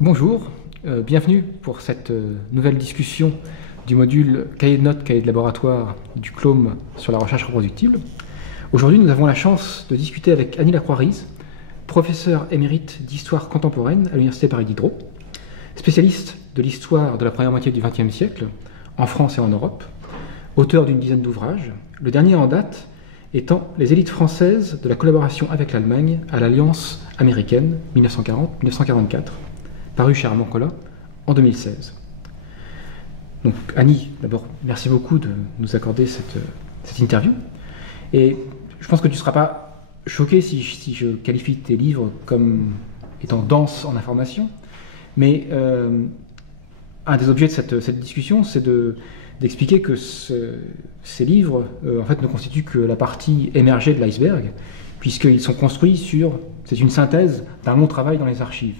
Bonjour, bienvenue pour cette nouvelle discussion du module cahier de notes, cahier de laboratoire du CLOM sur la recherche reproductible. Aujourd'hui, nous avons la chance de discuter avec Annie Lacroix-Rize, professeure émérite d'histoire contemporaine à l'Université Paris Diderot, spécialiste de l'histoire de la première moitié du XXe siècle, en France et en Europe, auteur d'une dizaine d'ouvrages, le dernier en date étant Les élites françaises de la collaboration avec l'Allemagne à l'Alliance américaine 1940-1944, paru chez Armand Collat en 2016. Donc Annie, d'abord, merci beaucoup de nous accorder cette interview. Et je pense que tu ne seras pas choqué si je qualifie tes livres comme étant denses en information, mais un des objets de cette discussion, c'est d'expliquer que ces livres, en fait, ne constituent que la partie émergée de l'iceberg, puisqu'ils sont construits sur... C'est une synthèse d'un long travail dans les archives.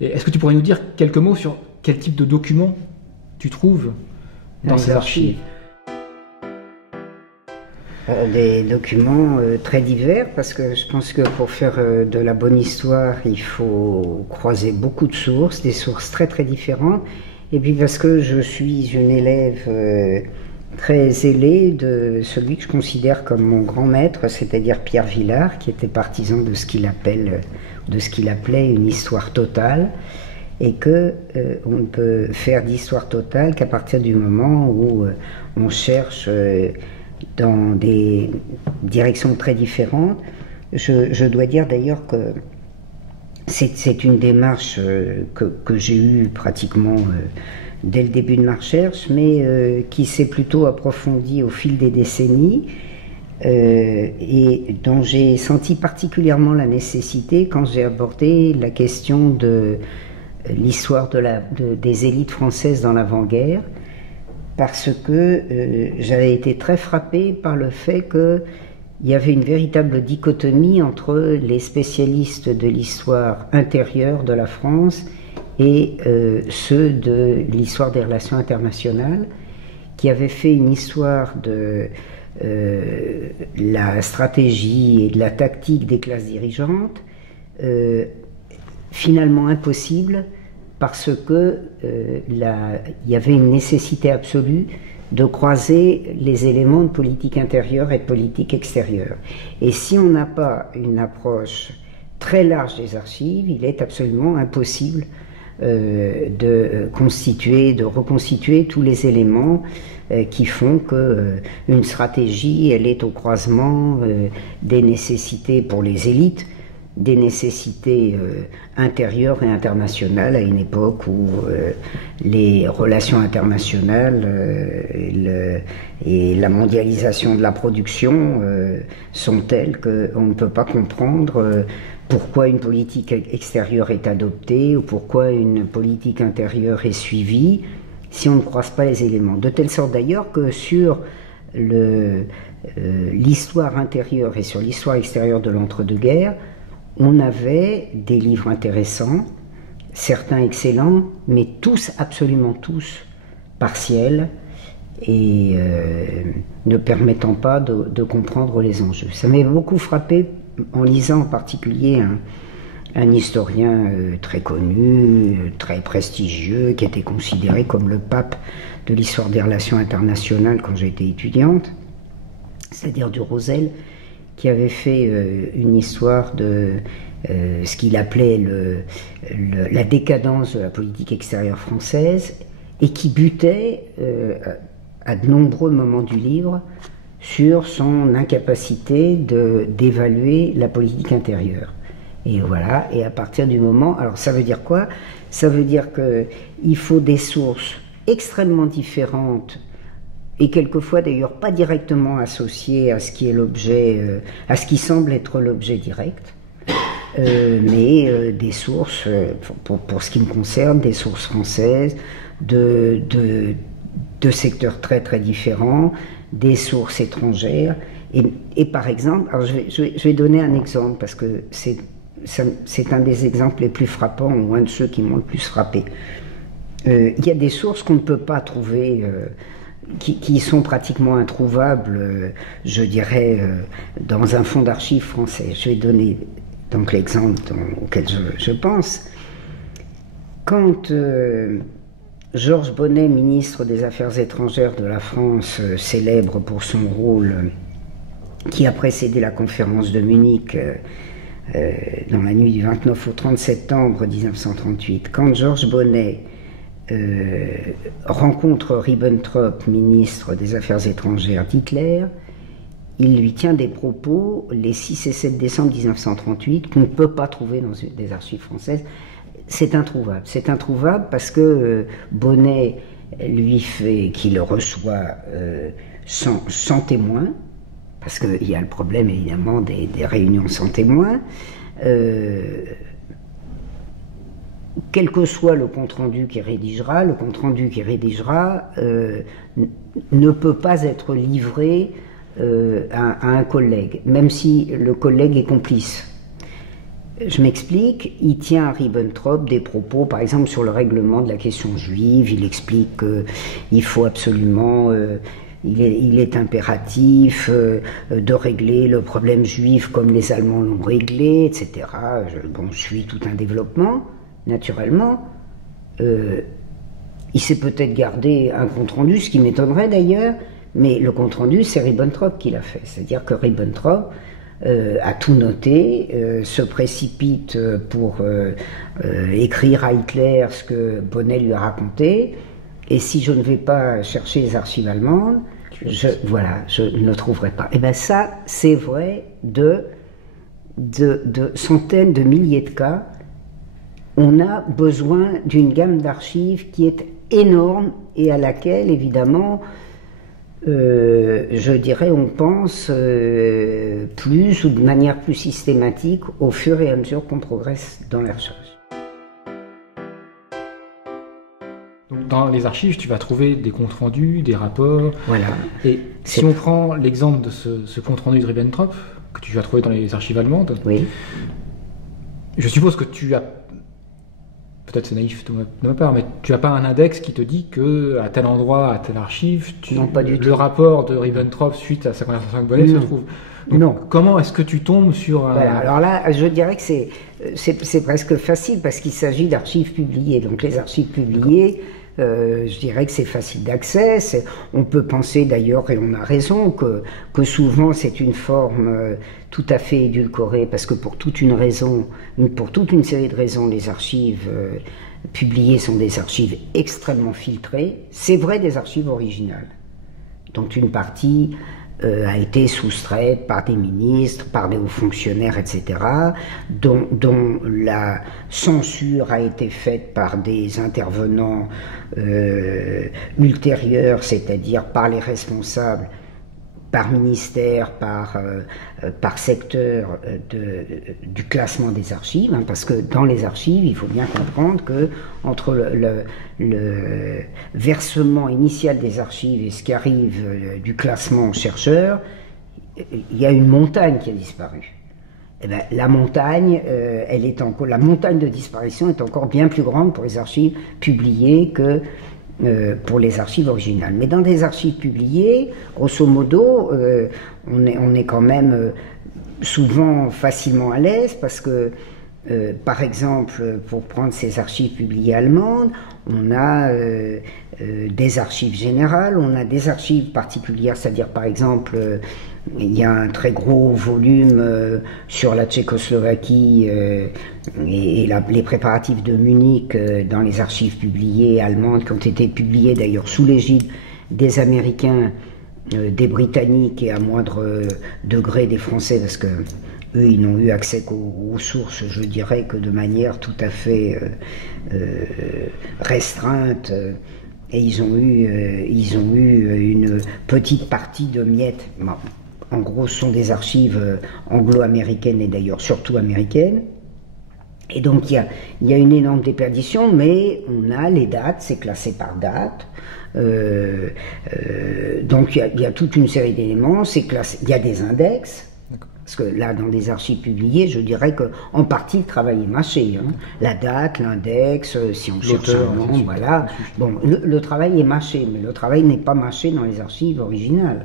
Est-ce que tu pourrais nous dire quelques mots sur quel type de documents tu trouves dans ces archives? Des documents très divers, parce que je pense que pour faire de la bonne histoire, il faut croiser beaucoup de sources, des sources très très différentes, et puis parce que je suis une élève très zélée de celui que je considère comme mon grand maître, c'est-à-dire Pierre Villard, qui était partisan de ce qu'il appelait une histoire totale, et que on ne peut faire d'histoire totale qu'à partir du moment où on cherche dans des directions très différentes. Je dois dire d'ailleurs que c'est une démarche que j'ai eue pratiquement dès le début de ma recherche, mais qui s'est plutôt approfondie au fil des décennies, et dont j'ai senti particulièrement la nécessité quand j'ai abordé la question de l'histoire des élites françaises dans l'avant-guerre, parce que j'avais été très frappée par le fait qu'il y avait une véritable dichotomie entre les spécialistes de l'histoire intérieure de la France et ceux de l'histoire des relations internationales, qui avaient fait une histoire de la stratégie et de la tactique des classes dirigeantes finalement impossible, parce que il y avait une nécessité absolue de croiser les éléments de politique intérieure et de politique extérieure. Et si on n'a pas une approche très large des archives, il est absolument impossible de reconstituer tous les éléments qui font qu'une stratégie, elle est au croisement des nécessités pour les élites, des nécessités intérieures et internationales, à une époque où les relations internationales et la mondialisation de la production sont telles qu'on ne peut pas comprendre pourquoi une politique extérieure est adoptée ou pourquoi une politique intérieure est suivie si on ne croise pas les éléments. De telle sorte d'ailleurs que sur l'histoire intérieure et sur l'histoire extérieure de l'entre-deux-guerres, on avait des livres intéressants, certains excellents, mais tous, absolument tous, partiels et ne permettant pas de comprendre les enjeux. Ça m'avait beaucoup frappé en lisant en particulier un historien très connu, très prestigieux, qui était considéré comme le pape de l'histoire des relations internationales quand j'étais étudiante, c'est-à-dire du Rosel, qui avait fait une histoire de ce qu'il appelait la décadence de la politique extérieure française, et qui butait à de nombreux moments du livre sur son incapacité d'évaluer la politique intérieure. Et voilà, et à partir du moment... Alors ça veut dire quoi? Ça veut dire qu'il faut des sources extrêmement différentes, et quelquefois d'ailleurs pas directement associées à ce qui est l'objet, à ce qui semble être l'objet direct, mais des sources, pour ce qui me concerne, des sources françaises, de secteurs très très différents, des sources étrangères, et par exemple, alors je vais donner un exemple, parce que c'est un des exemples les plus frappants, ou un de ceux qui m'ont le plus frappé. Il y a des sources qu'on ne peut pas trouver, qui sont pratiquement introuvables, je dirais, dans un fonds d'archives français. Je vais donner donc l'exemple auquel je pense. Quand Georges Bonnet, ministre des Affaires étrangères de la France, célèbre pour son rôle qui a précédé la conférence de Munich dans la nuit du 29 au 30 septembre 1938, quand Georges Bonnet rencontre Ribbentrop, ministre des Affaires étrangères d'Hitler, il lui tient des propos les 6 et 7 décembre 1938 qu'on ne peut pas trouver dans des archives françaises. C'est introuvable. C'est introuvable parce que Bonnet lui fait, qu'il le reçoit sans témoin, parce qu'il y a le problème évidemment des réunions sans témoin. Quel que soit le compte-rendu qu'il rédigera, le compte-rendu qu'il rédigera ne peut pas être livré à un collègue, même si le collègue est complice. Je m'explique, il tient à Ribbentrop des propos, par exemple sur le règlement de la question juive, il explique qu'il faut absolument, il est impératif de régler le problème juif comme les Allemands l'ont réglé, etc. Je suis tout un développement, naturellement. Il s'est peut-être gardé un compte-rendu, ce qui m'étonnerait d'ailleurs, mais le compte-rendu, c'est Ribbentrop qui l'a fait. C'est-à-dire que Ribbentrop a tout noté, se précipite pour écrire à Hitler ce que Bonnet lui a raconté, et si je ne vais pas chercher les archives allemandes, je ne le trouverai pas. Et bien ça, c'est vrai de centaines de milliers de cas. On a besoin d'une gamme d'archives qui est énorme et à laquelle, évidemment, je dirais, on pense plus ou de manière plus systématique au fur et à mesure qu'on progresse dans la recherche. Donc, dans les archives, tu vas trouver des comptes rendus, des rapports. Voilà. Et si on prend l'exemple de ce compte rendu de Ribbentrop, que tu vas trouver dans les archives allemandes, oui. Je suppose que tu as, peut-être c'est naïf de ma part, mais tu n'as pas un index qui te dit que à tel endroit, à telle archive, le rapport de Ribbentrop suite à sa conversation avec Bonnet se trouve. Donc, non. Comment est-ce que tu tombes sur un... Voilà, alors là, je dirais que c'est presque facile parce qu'il s'agit d'archives publiées. Donc les archives publiées, je dirais que c'est facile d'accès. On peut penser d'ailleurs, et on a raison, que souvent c'est une forme tout à fait édulcorée parce que pour toute une série de raisons, les archives publiées sont des archives extrêmement filtrées. C'est vrai des archives originales, dont une partie a été soustraite par des ministres, par des hauts fonctionnaires, etc., dont la censure a été faite par des intervenants ultérieurs, c'est-à-dire par les responsables, par ministère, par secteur du classement des archives, hein, parce que dans les archives, il faut bien comprendre que entre le versement initial des archives et ce qui arrive du classement chercheur, il y a une montagne qui a disparu. Eh bien, la montagne, la montagne de disparition est encore bien plus grande pour les archives publiées que pour les archives originales. Mais dans des archives publiées, grosso modo, on est quand même souvent facilement à l'aise parce que, par exemple, pour prendre ces archives publiées allemandes, on a des archives générales, on a des archives particulières, c'est-à-dire par exemple, il y a un très gros volume sur la Tchécoslovaquie et les préparatifs de Munich dans les archives publiées allemandes qui ont été publiées d'ailleurs sous l'égide des Américains, des Britanniques et à moindre degré des Français parce que eux, ils n'ont eu accès qu'aux sources, je dirais, que de manière tout à fait restreinte. Et ils ont eu une petite partie de miettes. Bon, en gros, ce sont des archives anglo-américaines et d'ailleurs surtout américaines. Et donc, il y a une énorme déperdition, mais on a les dates, c'est classé par date. Donc, il y a toute une série d'éléments, c'est classé, il y a des index. Parce que là, dans des archives publiées, je dirais qu'en partie, le travail est mâché. Hein. La date, l'index, si on cherche un nom, voilà. Bon, le travail est mâché, mais le travail n'est pas mâché dans les archives originales.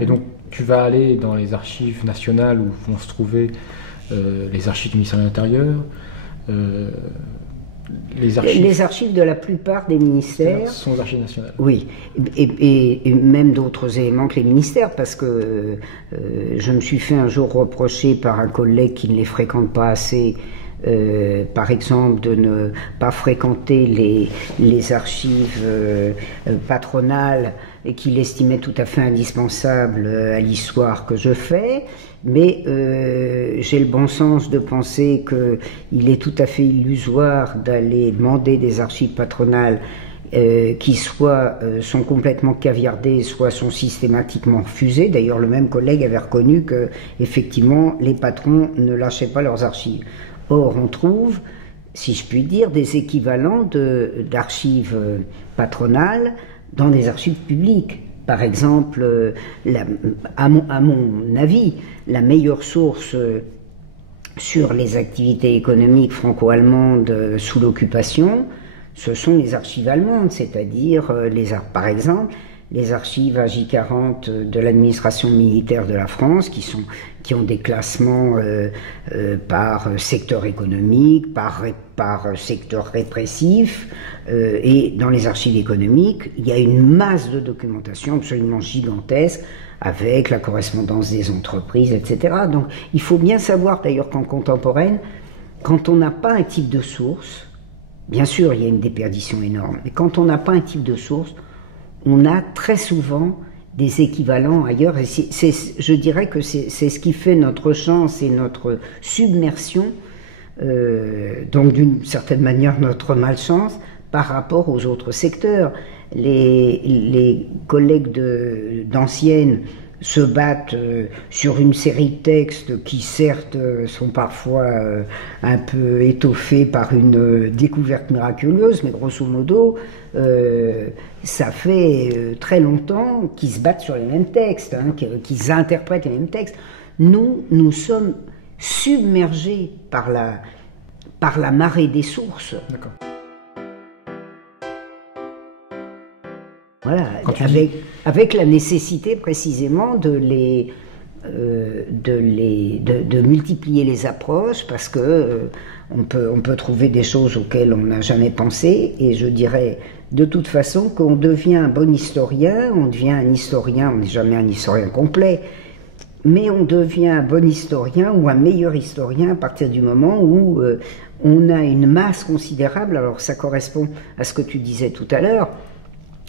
Et donc, tu vas aller dans les archives nationales où vont se trouver les archives du ministère de l'Intérieur, Les archives de la plupart des ministères sont aux archives nationales. Oui, et même d'autres éléments que les ministères, parce que je me suis fait un jour reprocher par un collègue qui ne les fréquente pas assez, par exemple, de ne pas fréquenter les archives patronales et qu'il estimait tout à fait indispensable à l'histoire que je fais. Mais j'ai le bon sens de penser qu'il est tout à fait illusoire d'aller demander des archives patronales qui soit sont complètement caviardées, soit sont systématiquement refusées. D'ailleurs, le même collègue avait reconnu que, effectivement, les patrons ne lâchaient pas leurs archives. Or, on trouve, si je puis dire, des équivalents d'archives patronales dans des archives publiques. Par exemple, à mon avis, la meilleure source sur les activités économiques franco-allemandes sous l'occupation, ce sont les archives allemandes, c'est-à-dire, par exemple, les archives AJ40 de l'administration militaire de la France, qui ont des classements par secteur économique, par secteur répressif, et dans les archives économiques, il y a une masse de documentation absolument gigantesque, avec la correspondance des entreprises, etc. Donc il faut bien savoir d'ailleurs qu'en contemporaine, quand on n'a pas un type de source, bien sûr il y a une déperdition énorme, mais quand on n'a pas un type de source, on a très souvent des équivalents ailleurs, et je dirais que c'est ce qui fait notre chance et notre submersion, donc d'une certaine manière notre malchance, par rapport aux autres secteurs. Les collègues d'anciennes se battent sur une série de textes qui certes sont parfois un peu étoffés par une découverte miraculeuse, mais grosso modo, ça fait très longtemps qu'ils se battent sur les mêmes textes, hein, qu'ils interprètent les mêmes textes. Nous sommes submergés par la marée des sources. D'accord. Voilà, avec la nécessité précisément de multiplier les approches, parce que on peut trouver des choses auxquelles on n'a jamais pensé, et je dirais de toute façon qu'on devient un bon historien, on devient un historien, on n'est jamais un historien complet, mais on devient un bon historien ou un meilleur historien à partir du moment où on a une masse considérable. Alors ça correspond à ce que tu disais tout à l'heure.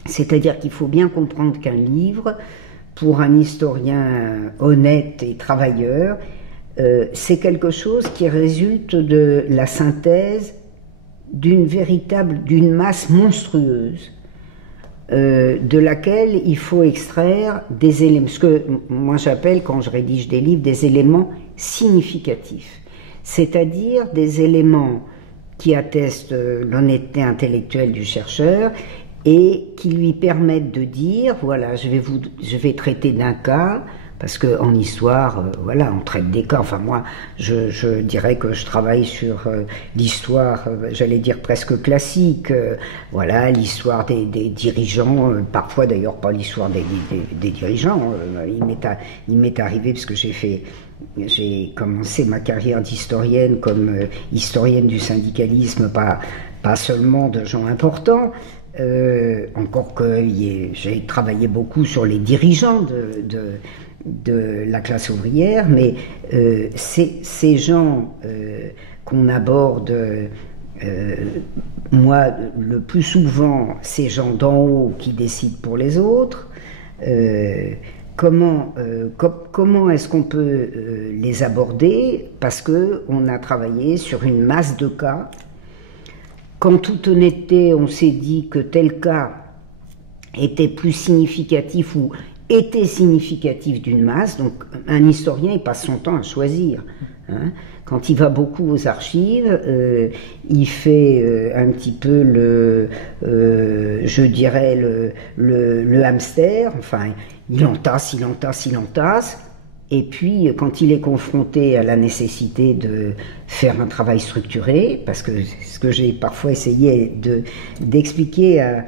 C'est-à-dire qu'il faut bien comprendre qu'un livre, pour un historien honnête et travailleur, c'est quelque chose qui résulte de la synthèse d'une masse monstrueuse, de laquelle il faut extraire des éléments, ce que moi j'appelle, quand je rédige des livres, des éléments significatifs, c'est-à-dire des éléments qui attestent l'honnêteté intellectuelle du chercheur et qui lui permettent de dire, voilà, je vais traiter d'un cas, parce qu'en histoire, voilà, on traite des cas. Enfin, moi, je dirais que je travaille sur l'histoire, j'allais dire presque classique, voilà, l'histoire des dirigeants, parfois d'ailleurs pas l'histoire des dirigeants. Il m'est arrivé, parce que j'ai commencé ma carrière d'historienne comme historienne du syndicalisme, pas seulement de gens importants, encore que j'ai travaillé beaucoup sur les dirigeants de la classe ouvrière, mais ces gens qu'on aborde, moi le plus souvent, ces gens d'en haut qui décident pour les autres, comment est-ce qu'on peut les aborder, parce qu'on a travaillé sur une masse de cas. Qu'en toute honnêteté, on s'est dit que tel cas était plus significatif ou était significatif d'une masse, donc un historien, il passe son temps à choisir. Hein. Quand il va beaucoup aux archives, il fait un petit peu je dirais, le hamster, enfin, il entasse, et puis quand il est confronté à la nécessité de faire un travail structuré, parce que ce que j'ai parfois essayé d'expliquer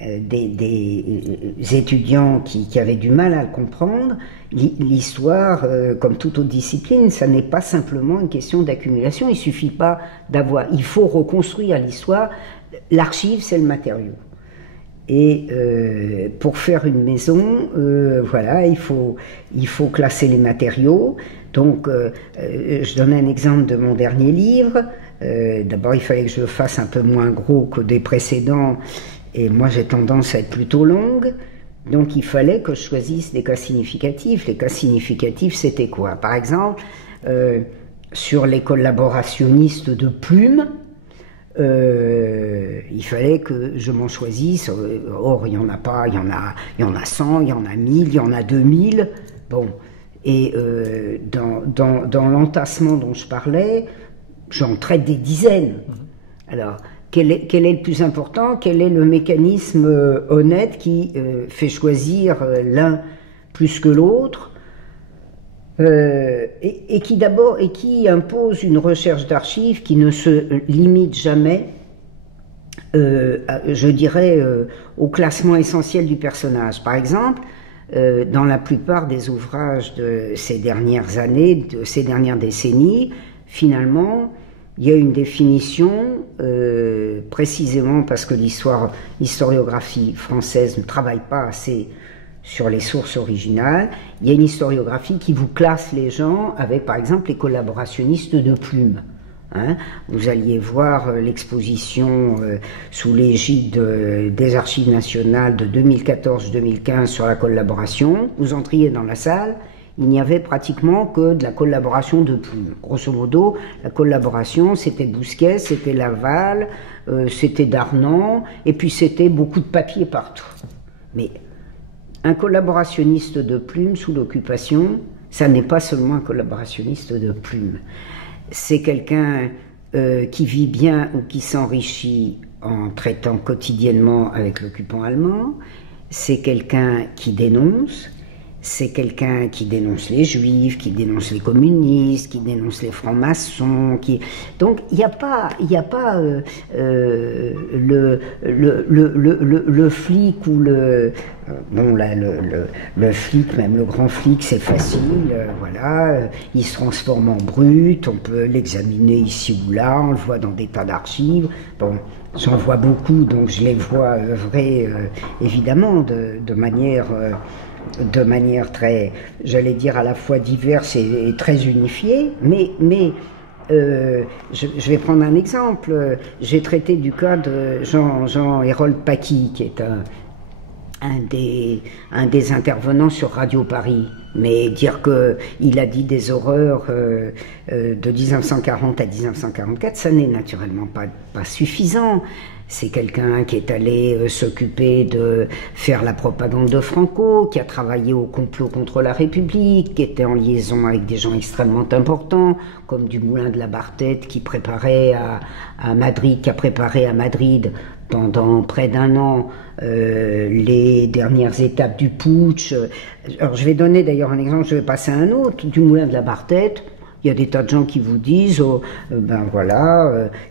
des étudiants qui avaient du mal à le comprendre. L'histoire, comme toute autre discipline, ça n'est pas simplement une question d'accumulation. Il suffit pas d'avoir. Il faut reconstruire l'histoire. L'archive, c'est le matériau. Et pour faire une maison, voilà, il faut classer les matériaux. Donc, je donne un exemple de mon dernier livre. D'abord, il fallait que je le fasse un peu moins gros que des précédents. Et moi, j'ai tendance à être plutôt longue. Donc, il fallait que je choisisse des cas significatifs. Les cas significatifs, c'était quoi? Par exemple, sur les collaborationnistes de plume, il fallait que je m'en choisisse. Or, il n'y en a pas, il y en a 100, il y en a 1000, il y en a 2000. Bon. Et dans l'entassement dont je parlais, j'en traite des dizaines. Alors, quel est le plus important? Quel est le mécanisme honnête qui fait choisir l'un plus que l'autre et qui impose une recherche d'archives qui ne se limite jamais, je dirais, au classement essentiel du personnage. Par exemple, dans la plupart des ouvrages de ces dernières années, de ces dernières décennies, finalement, il y a une définition, précisément parce que l'historiographie française ne travaille pas assez sur les sources originales. Il y a une historiographie qui vous classe les gens avec, par exemple, les collaborationnistes de plume. Hein, vous alliez voir l'exposition sous l'égide des Archives nationales de 2014-2015 sur la collaboration. Vous entriez dans la salle, il n'y avait pratiquement que de la collaboration de plume. Grosso modo, la collaboration, c'était Bousquet, c'était Laval, c'était Darnan, et puis c'était beaucoup de papier partout. Mais un collaborationniste de plume sous l'occupation, ça n'est pas seulement un collaborationniste de plume. C'est quelqu'un qui vit bien ou qui s'enrichit en traitant quotidiennement avec l'occupant allemand. C'est quelqu'un qui dénonce. C'est quelqu'un qui dénonce les juifs, qui dénonce les communistes, qui dénonce les francs-maçons. Donc il n'y a pas le flic ou le flic, même le grand flic, c'est facile. Voilà, il se transforme en brute. On peut l'examiner ici ou là. On le voit dans des tas d'archives. Bon. J'en vois beaucoup, donc je les vois œuvrer évidemment de manière très, j'allais dire, à la fois diverse et très unifiée, mais je vais prendre un exemple. J'ai traité du cas de Jean-Hérold Paqui, qui est un des intervenants sur Radio Paris. Mais dire qu'il a dit des horreurs de 1940 à 1944, ça n'est naturellement pas suffisant. C'est quelqu'un qui est allé s'occuper de faire la propagande de Franco, qui a travaillé au complot contre la République, qui était en liaison avec des gens extrêmement importants, comme Dumoulin de la Barthète, qui a préparé à Madrid pendant près d'un an les dernières étapes du putsch. Alors je vais donner d'ailleurs un exemple, je vais passer à un autre, Dumoulin de la Barthète. Il y a des tas de gens qui vous disent,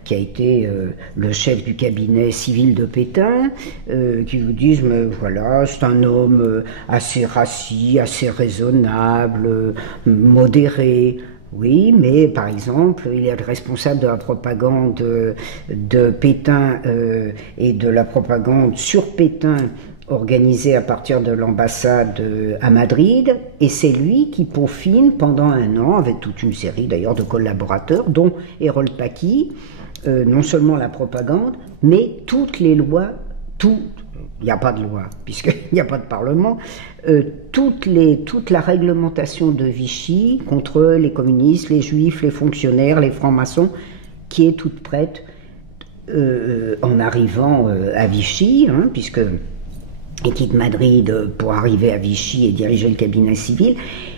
qui a été le chef du cabinet civil de Pétain, qui vous disent, mais voilà, c'est un homme assez rassis, assez raisonnable, modéré. Oui, mais par exemple, il est le responsable de la propagande de Pétain et de la propagande sur Pétain organisée à partir de l'ambassade à Madrid, et c'est lui qui peaufine pendant un an, avec toute une série d'ailleurs de collaborateurs, dont Hérold Paqui, non seulement la propagande, mais toutes les lois, il n'y a pas de loi, puisqu'il n'y a pas de parlement, toute la réglementation de Vichy contre les communistes, les juifs, les fonctionnaires, les francs-maçons, qui est toute prête en arrivant à Vichy, hein, puisque il quitte Madrid pour arriver à Vichy et diriger le cabinet civil.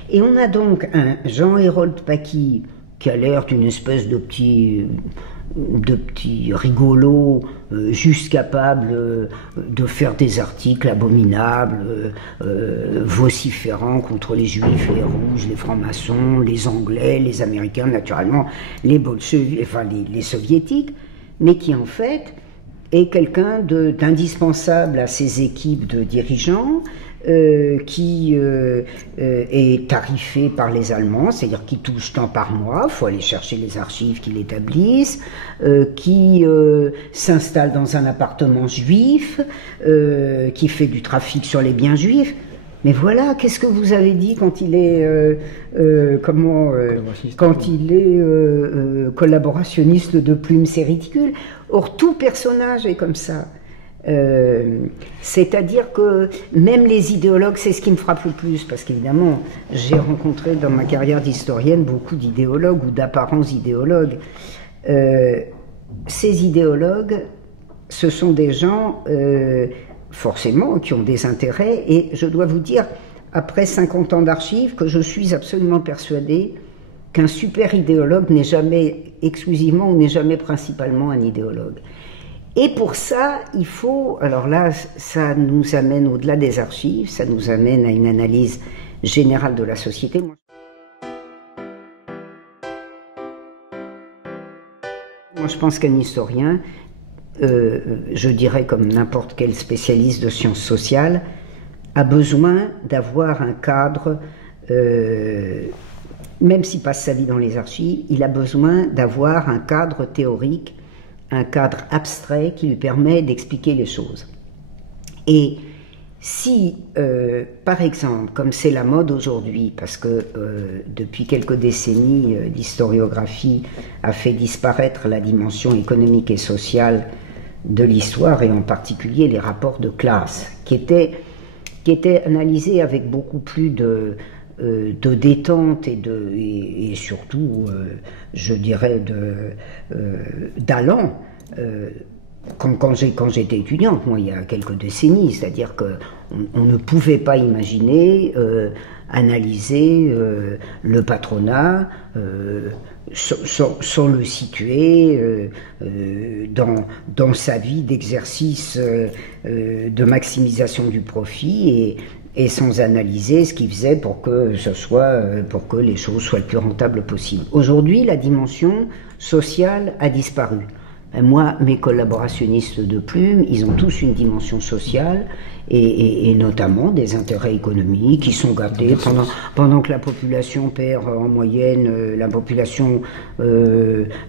Et on a donc un Jean-Hérold Paqui qui a l'air d'une espèce de petit rigolo, juste capable de faire des articles abominables, vociférant contre les juifs, les rouges, les francs-maçons, les anglais, les américains, naturellement, les soviétiques, mais qui en fait est quelqu'un d'indispensable à ses équipes de dirigeants, qui est tarifé par les Allemands, c'est-à-dire qui touche tant par mois, il faut aller chercher les archives qui l'établissent, qui s'installe dans un appartement juif, qui fait du trafic sur les biens juifs. Mais voilà, qu'est-ce que vous avez dit quand il est collaborationniste de plume, c'est ridicule. Or, tout personnage est comme ça. C'est-à-dire que même les idéologues, c'est ce qui me frappe le plus, parce qu'évidemment, j'ai rencontré dans ma carrière d'historienne beaucoup d'idéologues ou d'apparents idéologues. Ces idéologues, ce sont des gens, forcément, qui ont des intérêts, et je dois vous dire, après 50 ans d'archives, que je suis absolument persuadée qu'un super idéologue n'est jamais exclusivement ou n'est jamais principalement un idéologue. Et pour ça, il faut, alors là, ça nous amène au-delà des archives, ça nous amène à une analyse générale de la société. Moi, je pense qu'un historien, je dirais comme n'importe quel spécialiste de sciences sociales, a besoin d'avoir un cadre, même s'il passe sa vie dans les archives, il a besoin d'avoir un cadre théorique, un cadre abstrait qui lui permet d'expliquer les choses. Et si, par exemple, comme c'est la mode aujourd'hui, parce que depuis quelques décennies, l'historiographie a fait disparaître la dimension économique et sociale de l'histoire, et en particulier les rapports de classe, qui étaient analysés avec beaucoup plus de détente et surtout, je dirais, d'allant. Quand j'étais étudiante, moi, il y a quelques décennies, c'est-à-dire qu'on ne pouvait pas imaginer analyser le patronat sans le situer dans sa vie d'exercice de maximisation du profit et sans analyser ce qu'il faisait pour que les choses soient le plus rentables possible. Aujourd'hui, la dimension sociale a disparu. Moi, mes collaborationnistes de plume, ils ont tous une dimension sociale et notamment des intérêts économiques qui sont gardés pendant que la population perd en moyenne, la population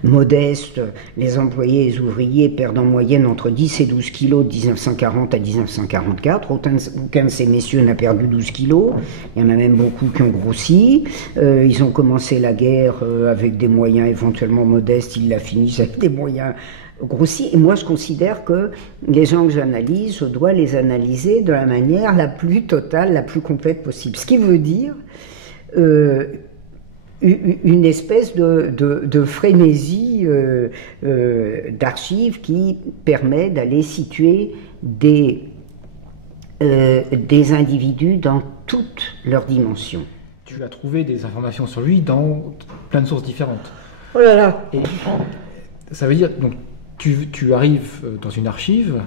modeste, les employés et les ouvriers perdent en moyenne entre 10 et 12 kilos de 1940 à 1944. Aucun de ces messieurs n'a perdu 12 kilos. Il y en a même beaucoup qui ont grossi. Ils ont commencé la guerre avec des moyens éventuellement modestes. Ils la finissent avec des moyens grossis. Et moi, je considère que les gens que j'analyse, je dois les analyser de la manière la plus totale, la plus complète possible. Ce qui veut dire une espèce de frénésie d'archives qui permet d'aller situer des individus dans toutes leurs dimensions. Tu as trouvé des informations sur lui dans plein de sources différentes. Oh là là. Et ça veut dire, donc, tu arrives dans une archive,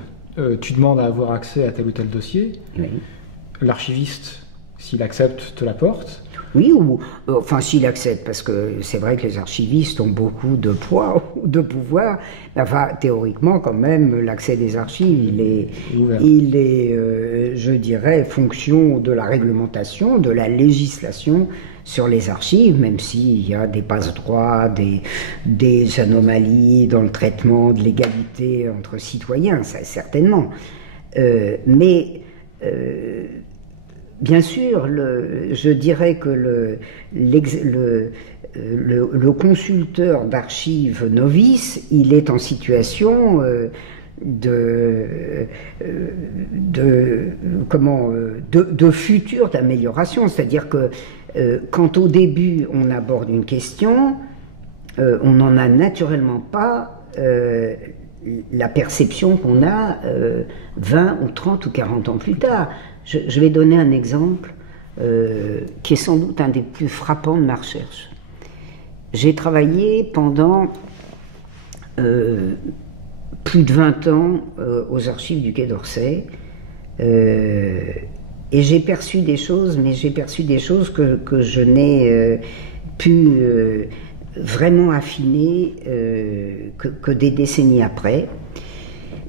tu demandes à avoir accès à tel ou tel dossier, oui. L'archiviste, s'il accepte, te l'apporte. Oui, enfin s'il accepte, parce que c'est vrai que les archivistes ont beaucoup de poids ou de pouvoir. Enfin, théoriquement, quand même, l'accès des archives, il est je dirais, fonction de la réglementation, de la législation sur les archives, même s'il y a des passe-droits, des anomalies dans le traitement de l'égalité entre citoyens, ça certainement. Mais bien sûr, je dirais que le consulteur d'archives novice, il est en situation de futur d'amélioration. C'est-à-dire que quand au début on aborde une question, on n'en a naturellement pas la perception qu'on a 20 ou 30 ou 40 ans plus tard. Je vais donner un exemple qui est sans doute un des plus frappants de ma recherche. J'ai travaillé pendant plus de 20 ans aux archives du Quai d'Orsay et j'ai perçu des choses, mais j'ai perçu des choses que je n'ai pu vraiment affiner que des décennies après.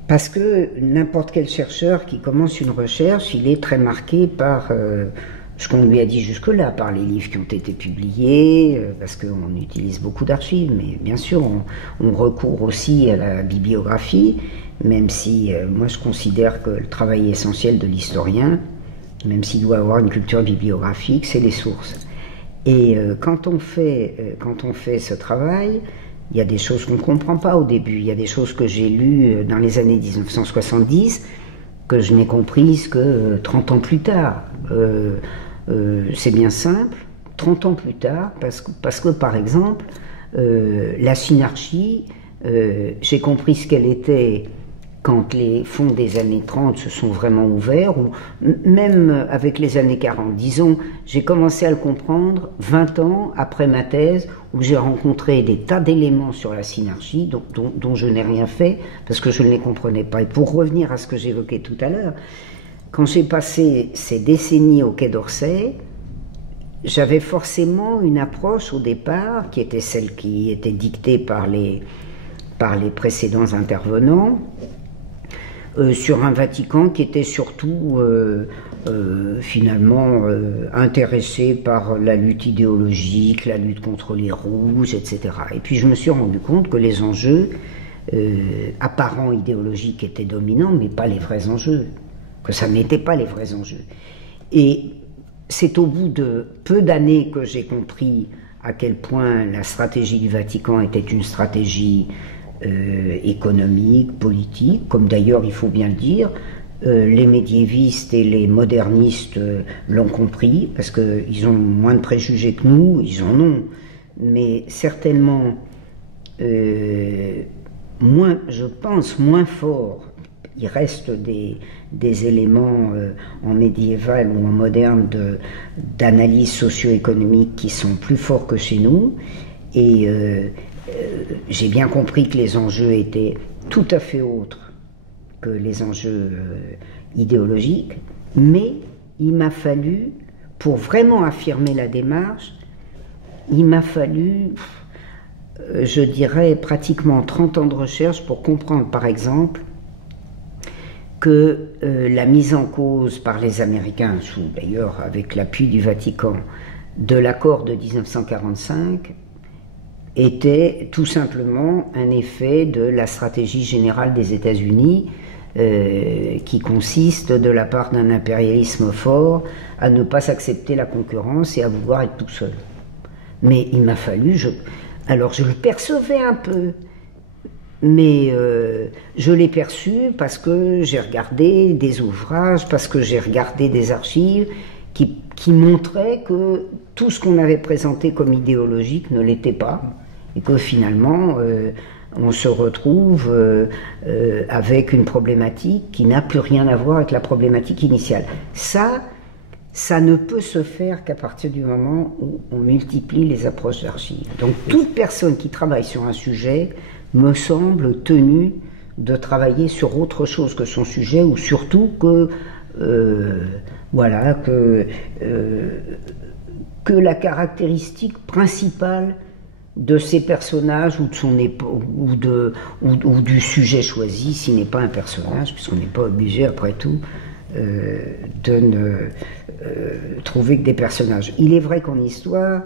Parce que n'importe quel chercheur qui commence une recherche, il est très marqué par ce qu'on lui a dit jusque-là, par les livres qui ont été publiés, parce qu'on utilise beaucoup d'archives, mais bien sûr, on recourt aussi à la bibliographie, même si moi je considère que le travail essentiel de l'historien, même s'il doit avoir une culture bibliographique, c'est les sources. Et quand on fait ce travail, il y a des choses qu'on ne comprend pas au début. Il y a des choses que j'ai lues dans les années 1970 que je n'ai comprises que 30 ans plus tard. C'est bien simple, 30 ans plus tard, parce que par exemple, la synarchie, j'ai compris ce qu'elle était quand les fonds des années 30 se sont vraiment ouverts, ou même avec les années 40. Disons, j'ai commencé à le comprendre 20 ans après ma thèse, où j'ai rencontré des tas d'éléments sur la synarchie, dont je n'ai rien fait, parce que je ne les comprenais pas. Et pour revenir à ce que j'évoquais tout à l'heure, quand j'ai passé ces décennies au Quai d'Orsay, j'avais forcément une approche au départ, qui était celle qui était dictée par les précédents intervenants, sur un Vatican qui était surtout finalement intéressé par la lutte idéologique, la lutte contre les rouges, etc. Et puis je me suis rendu compte que les enjeux apparents idéologiques étaient dominants, mais pas les vrais enjeux, que ça n'était pas les vrais enjeux. Et c'est au bout de peu d'années que j'ai compris à quel point la stratégie du Vatican était une stratégie économique, politique, comme d'ailleurs il faut bien le dire, les médiévistes et les modernistes l'ont compris, parce qu'ils ont moins de préjugés que nous, ils en ont, mais certainement moins, je pense, moins fort. Il reste des éléments en médiéval ou en moderne d'analyse socio-économique qui sont plus forts que chez nous, et j'ai bien compris que les enjeux étaient tout à fait autres que les enjeux idéologiques, mais il m'a fallu, pour vraiment affirmer la démarche, il m'a fallu, je dirais, pratiquement 30 ans de recherche pour comprendre, par exemple, que la mise en cause par les Américains, d'ailleurs avec l'appui du Vatican, de l'accord de 1945, était tout simplement un effet de la stratégie générale des États-Unis qui consiste, de la part d'un impérialisme fort, à ne pas accepter la concurrence et à vouloir être tout seul. Mais il m'a fallu, alors je le percevais un peu, mais je l'ai perçu parce que j'ai regardé des ouvrages, parce que j'ai regardé des archives qui montraient que tout ce qu'on avait présenté comme idéologique ne l'était pas, et que finalement on se retrouve avec une problématique qui n'a plus rien à voir avec la problématique initiale. Ça ne peut se faire qu'à partir du moment où on multiplie les approches d'archives. Donc toute personne qui travaille sur un sujet me semble tenue de travailler sur autre chose que son sujet, ou surtout que la caractéristique principale de ces personnages ou de son époque ou du sujet choisi, s'il n'est pas un personnage, puisqu'on n'est pas obligé après tout de ne trouver que des personnages. Il est vrai qu'en histoire,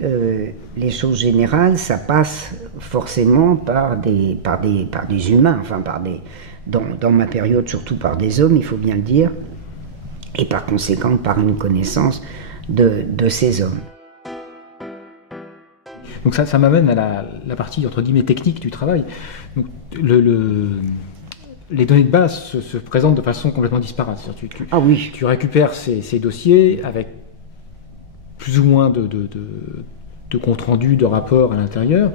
les choses générales, ça passe forcément par des humains, enfin dans ma période surtout par des hommes, il faut bien le dire, et par conséquent par une connaissance de ces hommes. Donc ça m'amène à la partie entre guillemets technique du travail. Donc les données de base se présentent de façon complètement disparate. Tu récupères ces dossiers avec plus ou moins de compte rendu, de rapports à l'intérieur.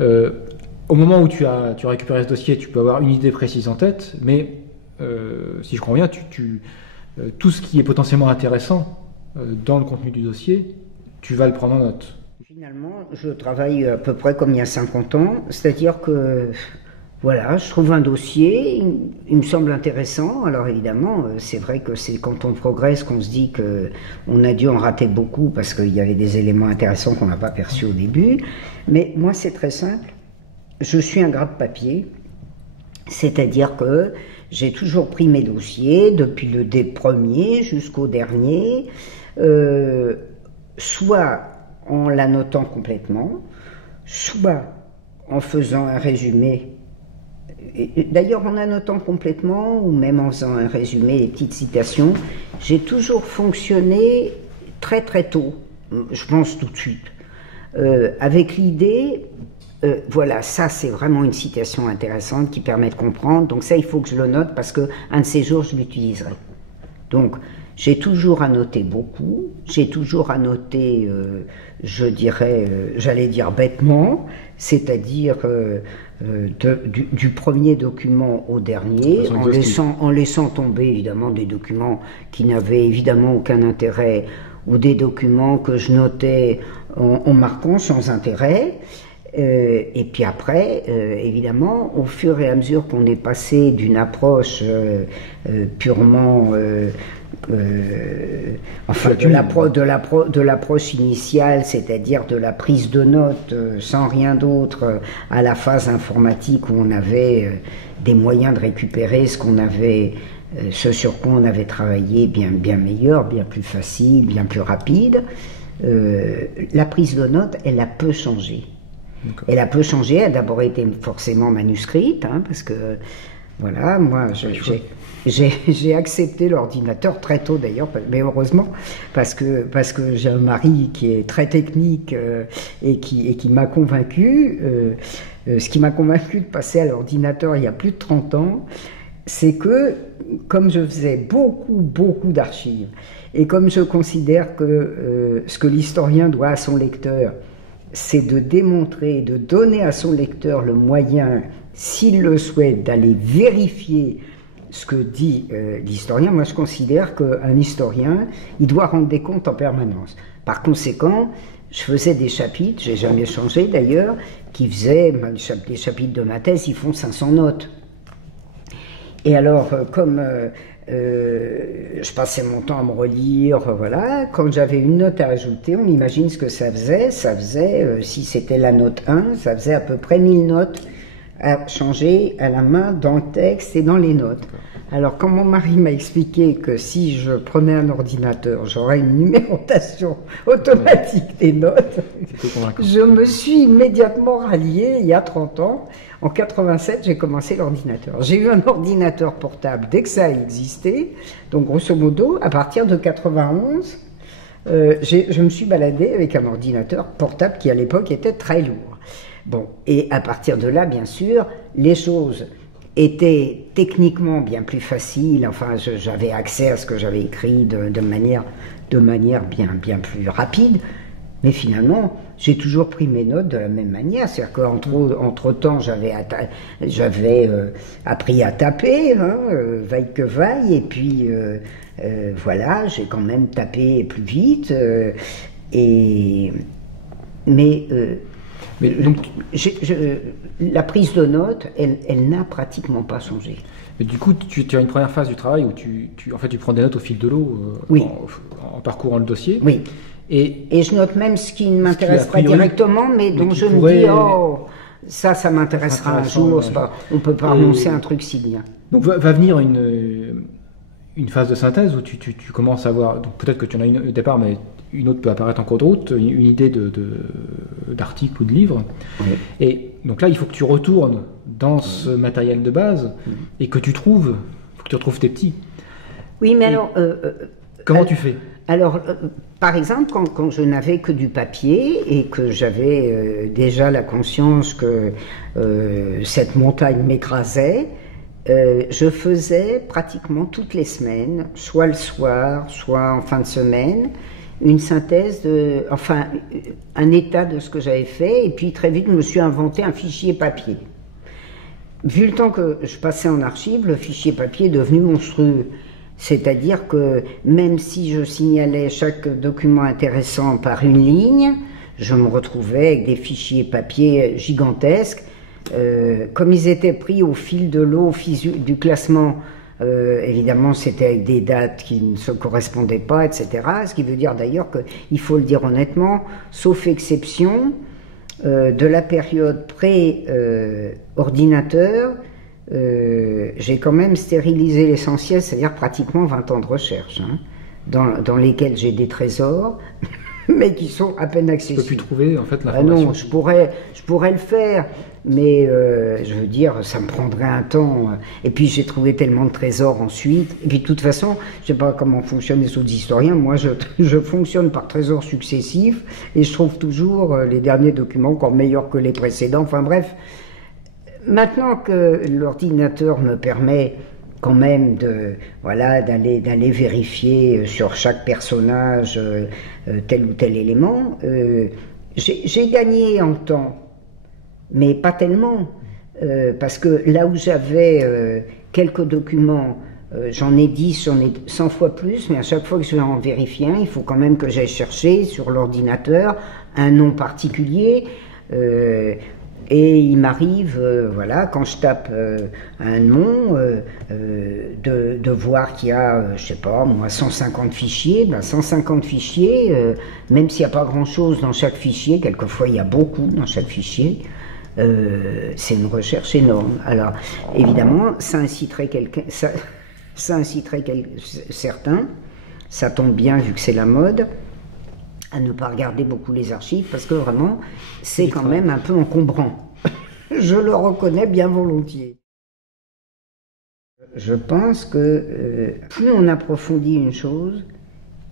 Au moment où tu as récupéré ce dossier, tu peux avoir une idée précise en tête, mais si je comprends bien, tout ce qui est potentiellement intéressant dans le contenu du dossier, tu vas le prendre en note. Finalement, je travaille à peu près comme il y a 50 ans, c'est-à-dire que voilà, je trouve un dossier, il me semble intéressant. Alors évidemment, c'est vrai que c'est quand on progresse qu'on se dit qu'on a dû en rater beaucoup parce qu'il y avait des éléments intéressants qu'on n'a pas perçus au début. Mais moi, c'est très simple. Je suis un gras de papier, C'est-à-dire que j'ai toujours pris mes dossiers, depuis le premier jusqu'au dernier, soit en l'annotant complètement, soit en faisant un résumé. D'ailleurs, en annotant complètement, ou même en faisant un résumé, des petites citations, j'ai toujours fonctionné très très tôt, je pense tout de suite, avec l'idée, voilà, ça c'est vraiment une citation intéressante qui permet de comprendre, donc ça il faut que je le note parce qu'un de ces jours je l'utiliserai. Donc, j'ai toujours annoté beaucoup, j'ai toujours annoté, je dirais, j'allais dire bêtement, c'est-à-dire du premier document au dernier, en laissant tomber évidemment des documents qui n'avaient évidemment aucun intérêt, ou des documents que je notais en marquant sans intérêt. Et puis après, évidemment, au fur et à mesure qu'on est passé d'une approche purement, enfin de l'approche initiale, c'est-à-dire de la prise de notes sans rien d'autre, à la phase informatique où on avait des moyens de récupérer ce sur quoi on avait travaillé bien meilleur, bien plus facile, bien plus rapide. La prise de notes, elle a peu changé. Elle a peu changé, elle a d'abord été forcément manuscrite, hein, parce que, voilà, moi, j'ai accepté l'ordinateur très tôt d'ailleurs, mais heureusement, parce que j'ai un mari qui est très technique et qui m'a convaincu. Ce qui m'a convaincu de passer à l'ordinateur il y a plus de 30 ans, c'est que, comme je faisais beaucoup d'archives, et comme je considère que ce que l'historien doit à son lecteur, c'est de démontrer, de donner à son lecteur le moyen, s'il le souhaite, d'aller vérifier ce que dit l'historien. Moi, je considère qu'un historien, il doit rendre des comptes en permanence. Par conséquent, je faisais des chapitres, j'ai jamais changé d'ailleurs, qui faisaient, les chapitres de ma thèse, ils font 500 notes. Et alors, comme je passais mon temps à me relire, voilà, quand j'avais une note à ajouter, on imagine ce que ça faisait, si c'était la note 1, ça faisait à peu près 1000 notes à changer à la main dans le texte et dans les notes. Alors, quand mon mari m'a expliqué que si je prenais un ordinateur, j'aurais une numérotation automatique des notes, je me suis immédiatement rallié il y a 30 ans. En 87, j'ai commencé l'ordinateur. J'ai eu un ordinateur portable dès que ça a existé. Donc, grosso modo, à partir de 91, je me suis baladé avec un ordinateur portable qui, à l'époque, était très lourd. Bon, et à partir de là, bien sûr, les choses étaient techniquement bien plus faciles. Enfin, j'avais accès à ce que j'avais écrit de manière bien plus rapide. Mais finalement, j'ai toujours pris mes notes de la même manière. C'est-à-dire qu'entre-temps, j'avais appris à taper, hein, vaille que vaille, et puis voilà, j'ai quand même tapé plus vite. Mais donc, la prise de notes, elle n'a pratiquement pas changé. Mais du coup, tu as une première phase du travail où tu prends des notes au fil de l'eau, oui, en parcourant le dossier. Oui. Et je note même ce qui ne m'intéresse pas directement, mais dont je me dis, oh, ça m'intéressera un jour. On ne peut pas annoncer un truc si bien. Donc va venir une phase de synthèse où tu commences à avoir, donc peut-être que tu en as une au départ, mais une autre peut apparaître en cours de route, une idée d'article ou de livre. Oui. Et donc là, il faut que tu retournes dans ce matériel de base et que tu retrouves tes petits. Oui, mais alors... comment tu fais? Alors, par exemple, quand je n'avais que du papier et que j'avais déjà la conscience que cette montagne m'écrasait, je faisais pratiquement toutes les semaines, soit le soir, soit en fin de semaine, une synthèse, un état de ce que j'avais fait, et puis très vite je me suis inventé un fichier papier. Vu le temps que je passais en archive, le fichier papier est devenu monstrueux. C'est-à-dire que même si je signalais chaque document intéressant par une ligne, je me retrouvais avec des fichiers papier gigantesques. Comme ils étaient pris au fil de l'eau, du classement, évidemment c'était avec des dates qui ne se correspondaient pas, etc. Ce qui veut dire d'ailleurs qu'il faut le dire honnêtement, sauf exception, de la période pré-ordinateur, j'ai quand même stérilisé l'essentiel, c'est-à-dire pratiquement 20 ans de recherche, hein, dans lesquels j'ai des trésors, mais qui sont à peine accessibles. Tu peux plus trouver en fait l'information. Non, je pourrais le faire, mais je veux dire, ça me prendrait un temps. Et puis j'ai trouvé tellement de trésors ensuite. Et puis de toute façon, je sais pas comment fonctionnent les autres historiens. Moi, je fonctionne par trésors successifs et je trouve toujours les derniers documents encore meilleurs que les précédents. Enfin bref, maintenant que l'ordinateur me permet quand même d'aller vérifier sur chaque personnage tel ou tel élément, j'ai gagné en temps, mais pas tellement, parce que là où j'avais quelques documents, j'en ai 10, j'en ai 100 fois plus, mais à chaque fois que je vais en vérifier un, il faut quand même que j'aille chercher sur l'ordinateur un nom particulier, et il m'arrive, quand je tape un nom, de voir qu'il y a, je sais pas, moi, 150 fichiers. 150 fichiers, même s'il n'y a pas grand-chose dans chaque fichier, quelquefois il y a beaucoup dans chaque fichier, c'est une recherche énorme. Alors, évidemment, ça inciterait certains, ça tombe bien vu que c'est la mode, à ne pas regarder beaucoup les archives, parce que vraiment, c'est quand même un peu encombrant. Je le reconnais bien volontiers. Je pense que plus on approfondit une chose,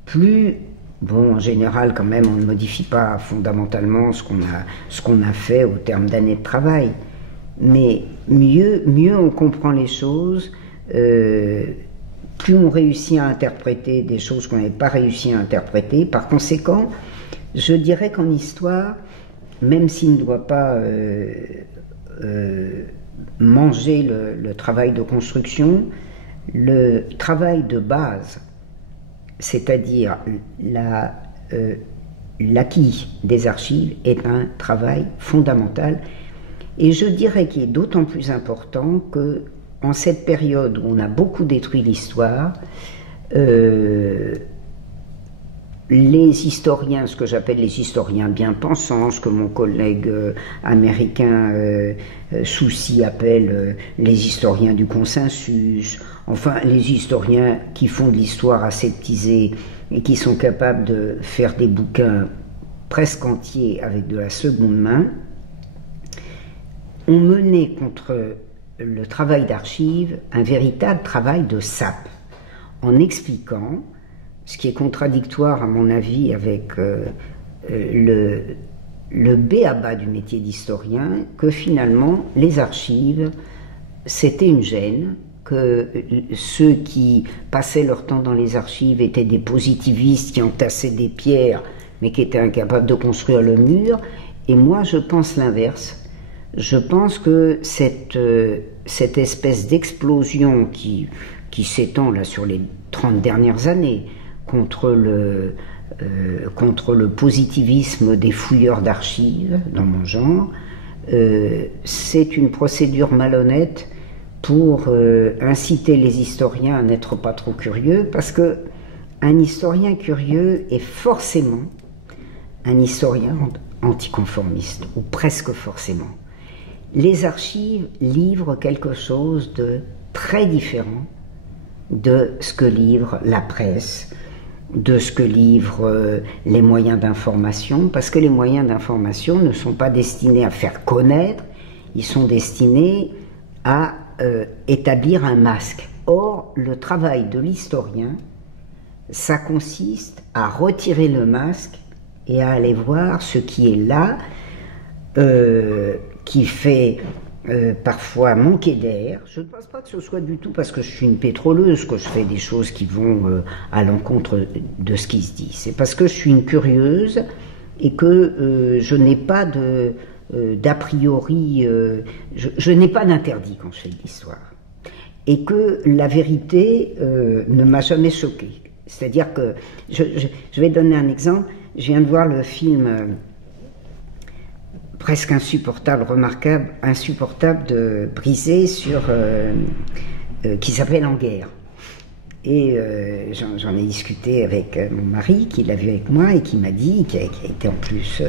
plus, bon, en général, quand même, on ne modifie pas fondamentalement ce qu'on a fait au terme d'années de travail, mais mieux on comprend les choses, plus on réussit à interpréter des choses qu'on n'avait pas réussi à interpréter. Par conséquent, je dirais qu'en histoire, même s'il ne doit pas manger le travail de construction, le travail de base, c'est-à-dire l'acquis des archives, est un travail fondamental. Et je dirais qu'il est d'autant plus important que en cette période où on a beaucoup détruit l'histoire, les historiens, ce que j'appelle les historiens bien pensants, ce que mon collègue américain Soucy appelle les historiens du consensus, enfin les historiens qui font de l'histoire aseptisée et qui sont capables de faire des bouquins presque entiers avec de la seconde main, ont mené contre le travail d'archives un véritable travail de sape, en expliquant, ce qui est contradictoire à mon avis avec le b.a.-ba du métier d'historien, que finalement les archives c'était une gêne, que ceux qui passaient leur temps dans les archives étaient des positivistes qui entassaient des pierres mais qui étaient incapables de construire le mur. Et moi je pense l'inverse. Je pense que cette espèce d'explosion qui s'étend là sur les 30 dernières années contre le positivisme des fouilleurs d'archives, dans mon genre, c'est une procédure malhonnête pour inciter les historiens à n'être pas trop curieux, parce que un historien curieux est forcément un historien anticonformiste, ou presque forcément. Les archives livrent quelque chose de très différent de ce que livre la presse, de ce que livrent les moyens d'information, parce que les moyens d'information ne sont pas destinés à faire connaître, ils sont destinés à établir un masque. Or, le travail de l'historien, ça consiste à retirer le masque et à aller voir ce qui est là, qui fait parfois manquer d'air. Je ne pense pas que ce soit du tout parce que je suis une pétroleuse que je fais des choses qui vont à l'encontre de ce qui se dit. C'est parce que je suis une curieuse et que je n'ai pas d'a priori, je n'ai pas d'interdit quand je fais de l'histoire. Et que la vérité ne m'a jamais choquée. C'est-à-dire que, je vais donner un exemple, je viens de voir le film presque insupportable, remarquable, insupportable de Brisé sur qui s'appelle En guerre. Et j'en ai discuté avec mon mari, qui l'a vu avec moi et qui m'a dit, qui a été en plus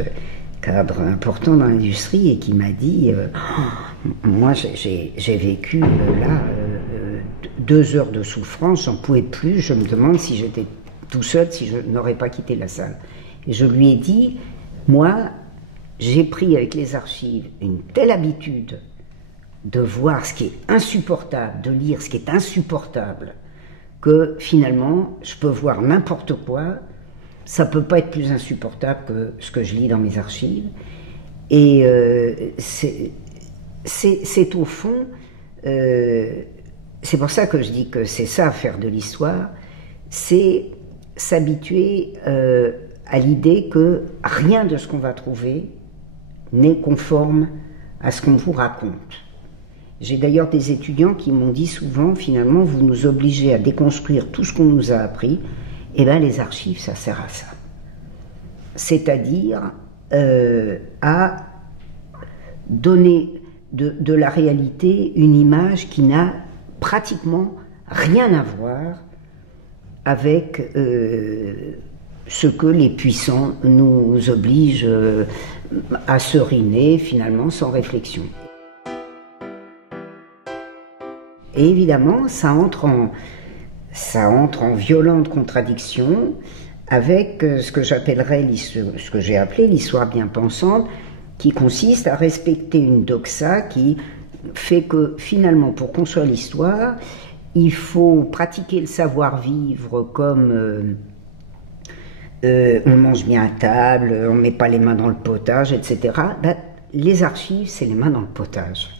cadre important dans l'industrie, et qui m'a dit moi j'ai vécu 2 heures de souffrance, j'en pouvais plus, je me demande si j'étais tout seul, si je n'aurais pas quitté la salle. Et je lui ai dit, moi, j'ai pris avec les archives une telle habitude de voir ce qui est insupportable, de lire ce qui est insupportable, que finalement, je peux voir n'importe quoi, ça ne peut pas être plus insupportable que ce que je lis dans mes archives. Et c'est au fond, c'est pour ça que je dis que c'est ça, faire de l'histoire, c'est s'habituer à l'idée que rien de ce qu'on va trouver n'est conforme à ce qu'on vous raconte. J'ai d'ailleurs des étudiants qui m'ont dit souvent, finalement, vous nous obligez à déconstruire tout ce qu'on nous a appris, et bien les archives, ça sert à ça. C'est-à-dire à donner de la réalité une image qui n'a pratiquement rien à voir avec ce que les puissants nous obligent à seriner finalement sans réflexion. Et évidemment, ça entre en violente contradiction avec ce que j'appellerais, ce que j'ai appelé l'histoire bien pensante, qui consiste à respecter une doxa qui fait que finalement, pour construire l'histoire, il faut pratiquer le savoir-vivre comme on mange bien à table, on ne met pas les mains dans le potage, etc. Ben, les archives, c'est les mains dans le potage.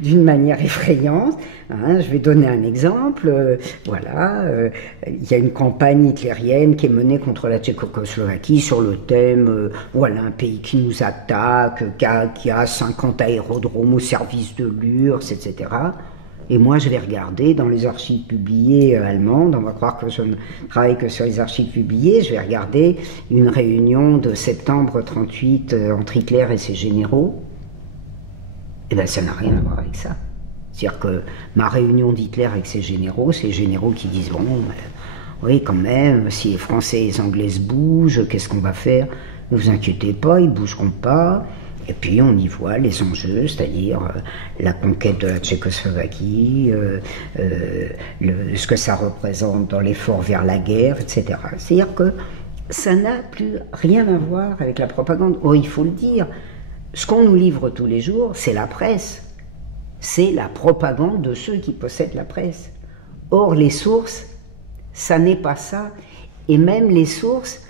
D'une manière effrayante. Hein, je vais donner un exemple. Il y a une campagne hitlérienne qui est menée contre la Tchécoslovaquie sur le thème voilà un pays qui nous attaque, qui a 50 aérodromes au service de l'URSS, etc. Et moi, je vais regarder dans les archives publiées allemandes, on va croire que je ne travaille que sur les archives publiées, je vais regarder une réunion de septembre 1938 entre Hitler et ses généraux. Eh bien, ça n'a rien à voir avec ça. C'est-à-dire que ma réunion d'Hitler avec ses généraux, c'est les généraux qui disent « Bon, oui, quand même, si les Français et les Anglais se bougent, qu'est-ce qu'on va faire? Ne vous inquiétez pas, ils ne bougeront pas. » Et puis, on y voit les enjeux, c'est-à-dire la conquête de la Tchécoslovaquie, ce que ça représente dans l'effort vers la guerre, etc. C'est-à-dire que ça n'a plus rien à voir avec la propagande. Oh, il faut le dire. Ce qu'on nous livre tous les jours, c'est la presse. C'est la propagande de ceux qui possèdent la presse. Or, les sources, ça n'est pas ça. Et même les sources,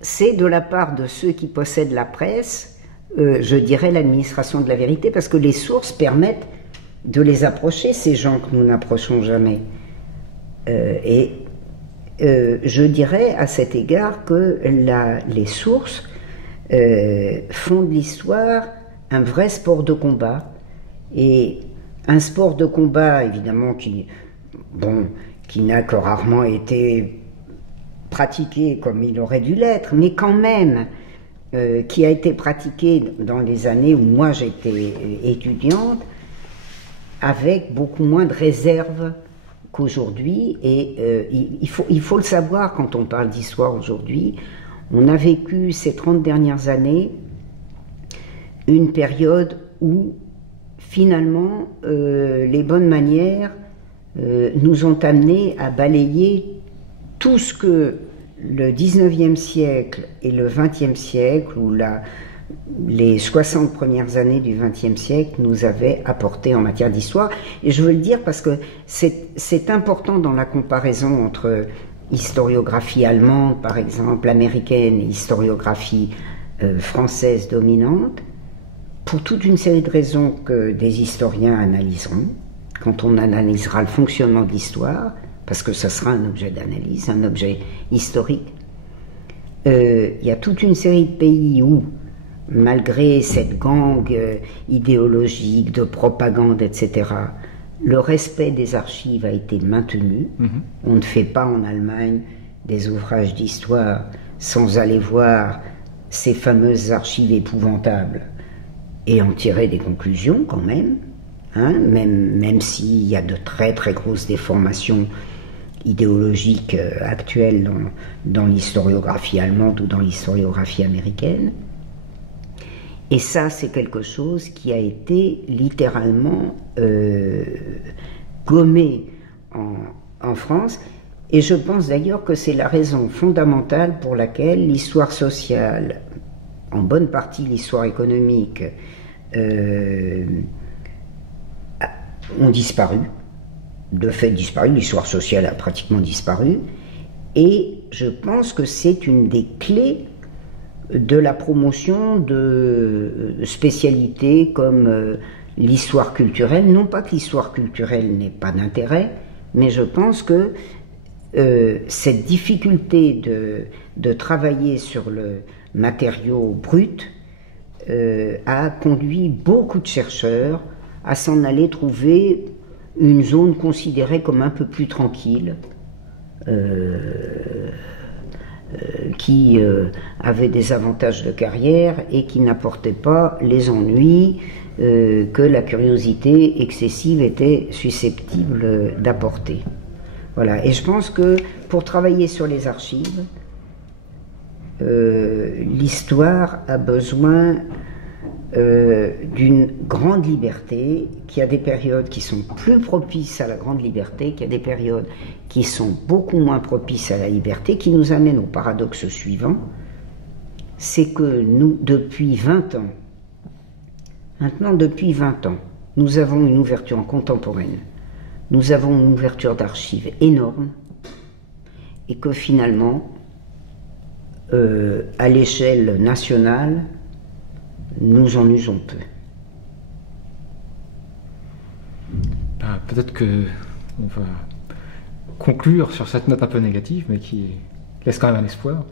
c'est de la part de ceux qui possèdent la presse, je dirais l'administration de la vérité, parce que les sources permettent de les approcher, ces gens que nous n'approchons jamais. Je dirais à cet égard que les sources font de l'histoire un vrai sport de combat, et un sport de combat évidemment qui n'a que rarement été pratiqué comme il aurait dû l'être, mais quand même qui a été pratiqué dans les années où moi j'étais étudiante avec beaucoup moins de réserve qu'aujourd'hui, et il faut le savoir quand on parle d'histoire aujourd'hui. On a vécu ces 30 dernières années une période où, finalement, les bonnes manières nous ont amenés à balayer tout ce que le 19e siècle et le 20e siècle, ou les 60 premières années du 20e siècle, nous avaient apporté en matière d'histoire. Et je veux le dire parce que c'est important dans la comparaison entre historiographie allemande, par exemple, américaine, et historiographie française dominante, pour toute une série de raisons que des historiens analyseront, quand on analysera le fonctionnement de l'histoire, parce que ce sera un objet d'analyse, un objet historique. Il y a toute une série de pays où, malgré cette gangue idéologique, de propagande, etc., le respect des archives a été maintenu. On ne fait pas en Allemagne des ouvrages d'histoire sans aller voir ces fameuses archives épouvantables et en tirer des conclusions quand même, hein, même s'il y a de très très grosses déformations idéologiques actuelles dans l'historiographie allemande ou dans l'historiographie américaine. Et ça, c'est quelque chose qui a été littéralement gommé en France. Et je pense d'ailleurs que c'est la raison fondamentale pour laquelle l'histoire sociale, en bonne partie l'histoire économique, ont disparu. De fait disparu, l'histoire sociale a pratiquement disparu. Et je pense que c'est une des clés de la promotion de spécialités comme l'histoire culturelle. Non pas que l'histoire culturelle n'ait pas d'intérêt, mais je pense que cette difficulté de travailler sur le matériau brut a conduit beaucoup de chercheurs à s'en aller trouver une zone considérée comme un peu plus tranquille, qui avait des avantages de carrière et qui n'apportait pas les ennuis que la curiosité excessive était susceptible d'apporter. Voilà. Et je pense que pour travailler sur les archives, l'histoire a besoin d'une grande liberté, qui a des périodes qui sont plus propices à la grande liberté, qui a des périodes qui sont beaucoup moins propices à la liberté, qui nous amène au paradoxe suivant, c'est que nous, depuis 20 ans, maintenant depuis 20 ans, nous avons une ouverture contemporaine, nous avons une ouverture d'archives énorme, et que finalement, à l'échelle nationale, nous en usons peu. Peut-être que on va conclure sur cette note un peu négative, mais qui laisse quand même un espoir.